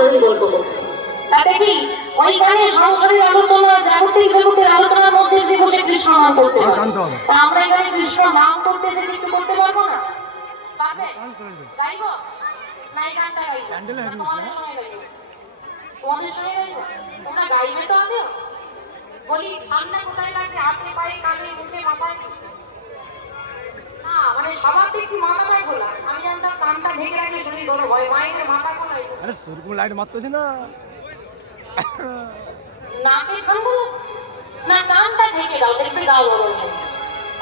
চরিত গল্প করছে। তাতে কি ওইখানে সংসারের আলোচনা, জাগতিক জগতের আলোচনার মধ্যে যে বসে কৃষ্ণ নাম করতে পারে, আমরা এখানে কৃষ্ণ নাম করতে এসেছি, একটু করতে পারবো না? পারবে? গাইবো না? এই গানটা গাইবো তোমাদের সঙ্গে গাইবো, তোমাদের সঙ্গে গাইবো, তোমরা গাইবে তো আগে। বলি ঠান্ডা কোথায় লাগে? হাতে পায়ে কানে মুখে মাথায় না, মানে সবার দেখছি মাথাটাই খোলা। আমি জানতাম কানটা ঢেকে রাখলে চলে কোনো ভয়, মায়ের মাথা খোলাই। আরে সুরকুম লাইট মারতেছে না, নাকে ঠান্ডা লাগছে না, কানটা ঢেকে দাও, দেখবে গাও গরম হবে।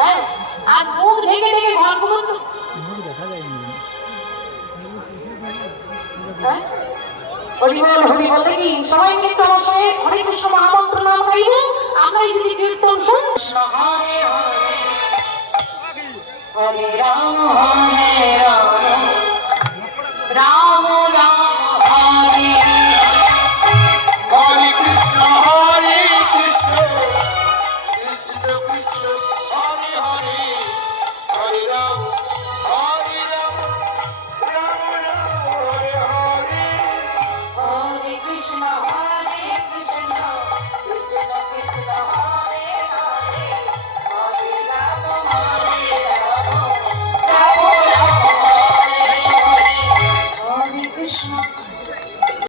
হ্যাঁ, আর মুখ ঢেকে ঢেকে ঘর ঘুমোচ্ছ, মুখ দেখা যায়নি। হ্যাঁ, হরি বল হরি বল। দেখি সবাই মিলে একটু আমার সঙ্গে হরে কৃষ্ণ মহামন্ত্র নাম গাইব। আমরা এই যে কীর্তন শুন, হরে হরে হরে রাম রাম